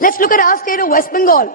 Let's look at our state of West Bengal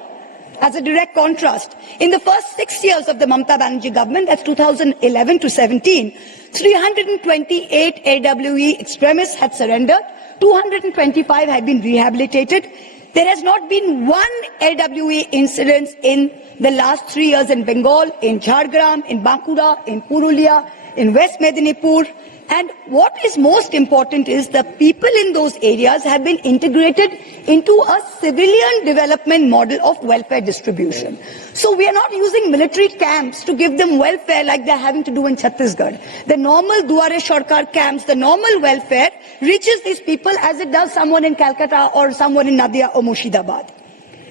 as a direct contrast. In the first 6 years of the Mamata Banerjee government, that's 2011 to 17, 328 AWE extremists had surrendered, 225 had been rehabilitated. There has not been one AWE incident in the last 3 years in Bengal, in Jhargram, in Bankura, in Purulia, in West Medinipur. And what is most important is the people in those areas have been integrated into a civilian development model of welfare distribution. So we are not using military camps to give them welfare like they're having to do in Chhattisgarh. The normal Duare Sarkar camps, the normal welfare reaches these people as it does someone in Calcutta or someone in Nadia or Murshidabad.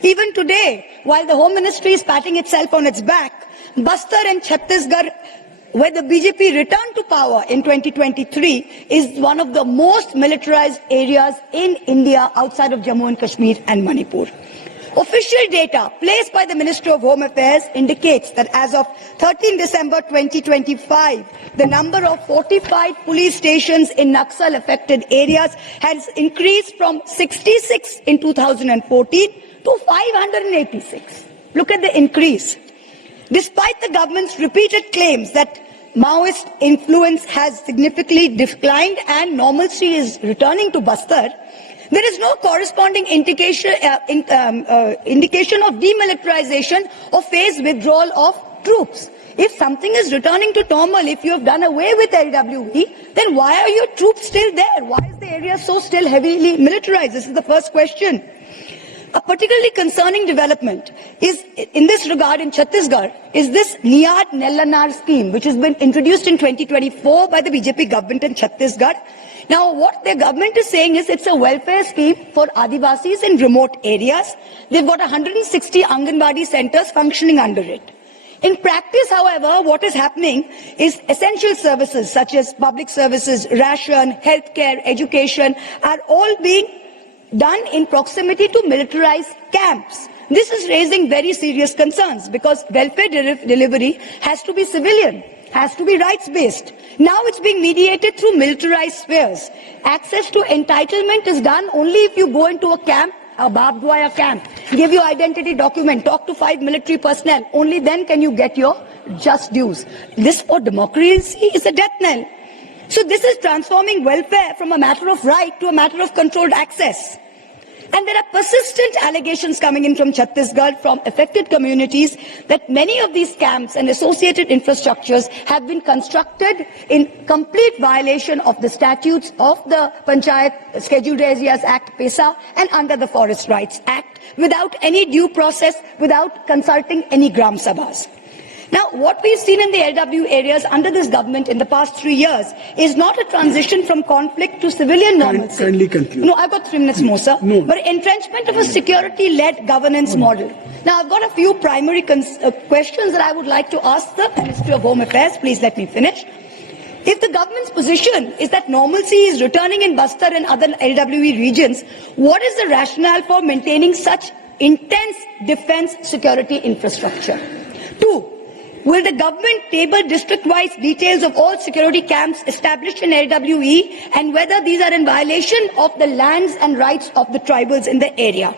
Even today, while the Home Ministry is patting itself on its back, Bastar and Chhattisgarh, where the BJP returned to power in 2023, is one of the most militarized areas in India outside of Jammu and Kashmir and Manipur. Official data placed by the Ministry of Home Affairs indicates that as of 13 December 2025, the number of fortified police stations in Naxal-affected areas has increased from 66 in 2014 to 586. Look at the increase. Despite the government's repeated claims that Maoist influence has significantly declined and normalcy is returning to Bastar, there is no corresponding indication of demilitarization or phased withdrawal of troops. If something is returning to normal, if you have done away with LWE, then why are your troops still there? Why is the area so still heavily militarized? This is the first question. A particularly concerning development is, in this regard, in Chhattisgarh, is this Niyad Nellanar scheme, which has been introduced in 2024 by the BJP government in Chhattisgarh. Now, what the government is saying is it's a welfare scheme for Adivasis in remote areas. They've got 160 Anganwadi centers functioning under it. In practice, however, what is happening is essential services such as public services, ration, healthcare, education are all being done in proximity to militarized camps. This is raising very serious concerns because welfare delivery has to be civilian, has to be rights-based. Now it's being mediated through militarized spheres. Access to entitlement is done only if you go into a camp, a barbed wire camp, give your identity document, talk to 5 military personnel. Only then can you get your just dues. This for democracy is a death knell. So this is transforming welfare from a matter of right to a matter of controlled access. And there are persistent allegations coming in from Chhattisgarh from affected communities that many of these camps and associated infrastructures have been constructed in complete violation of the statutes of the Panchayat Scheduled Areas Act, PESA, and under the Forest Rights Act without any due process, without consulting any Gram Sabhas. Now, what we've seen in the LW areas under this government in the past 3 years is not a transition from conflict to civilian normalcy. Kindly conclude. No, I've got 3 minutes more, sir. No. But entrenchment of a security-led governance model. Now, I've got a few primary questions that I would like to ask the Ministry of Home Affairs. Please let me finish. If the government's position is that normalcy is returning in Bastar and other LWE regions, what is the rationale for maintaining such intense defense security infrastructure? 2. Will the government table district-wise details of all security camps established in LWE and whether these are in violation of the lands and rights of the tribals in the area?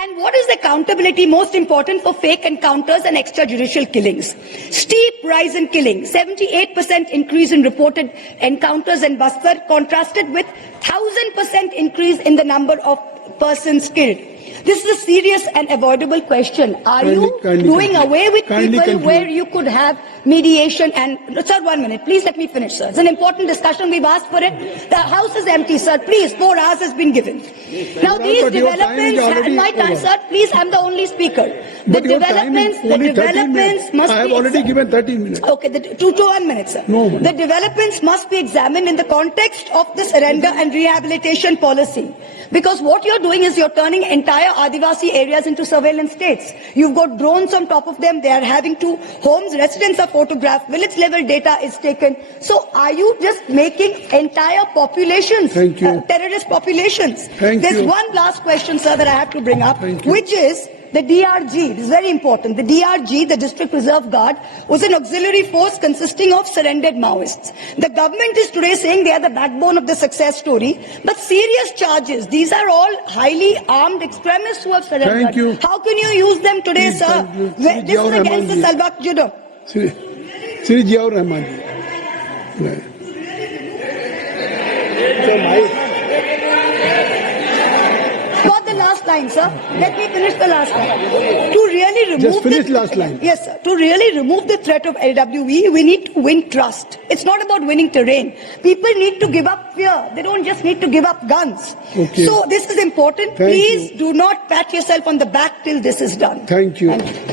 And what is the accountability most important for fake encounters and extrajudicial killings? Steep rise in killing, 78% increase in reported encounters in Bastar, contrasted with 1,000% increase in the number of persons killed. This is a serious and avoidable question. Are you doing away with people where you could have mediation and... Sir, 1 minute. Please let me finish, sir. It's an important discussion. We've asked for it. The House is empty, sir. Please, 4 hours has been given. Now, these developments... My time, sir. Please, I'm the only speaker. The developments must be... I have already given 30 minutes. Okay, 1 minute, sir. No. The developments must be examined in the context of the surrender and rehabilitation policy. Because what you're doing is you're turning entire Adivasi areas into surveillance states. You've got drones on top of them. They are having to homes, residents are photographed, village level data is taken. So are you just making entire populations, terrorist populations? There's one last question, sir, that I have to bring up, which is the DRG, this is very important, the DRG, the District Reserve Guard, was an auxiliary force consisting of surrendered Maoists. The government is today saying they are the backbone of the success story, but serious charges. These are all highly armed extremists who have surrendered. Thank you. How can you use them today, Please, sir? thank you. This is against the Salwak Judo. Sri Jiaur Rahman. Got the last line, sir. Let me finish the last line. To really remove Just finish last line. Yes, sir. To really remove the threat of LWE, we need to win trust. It's not about winning terrain. People need to give up fear. They don't just need to give up guns. Okay. So this is important. Thank Please you. do not pat yourself on the back till this is done. Thank you. Thank you.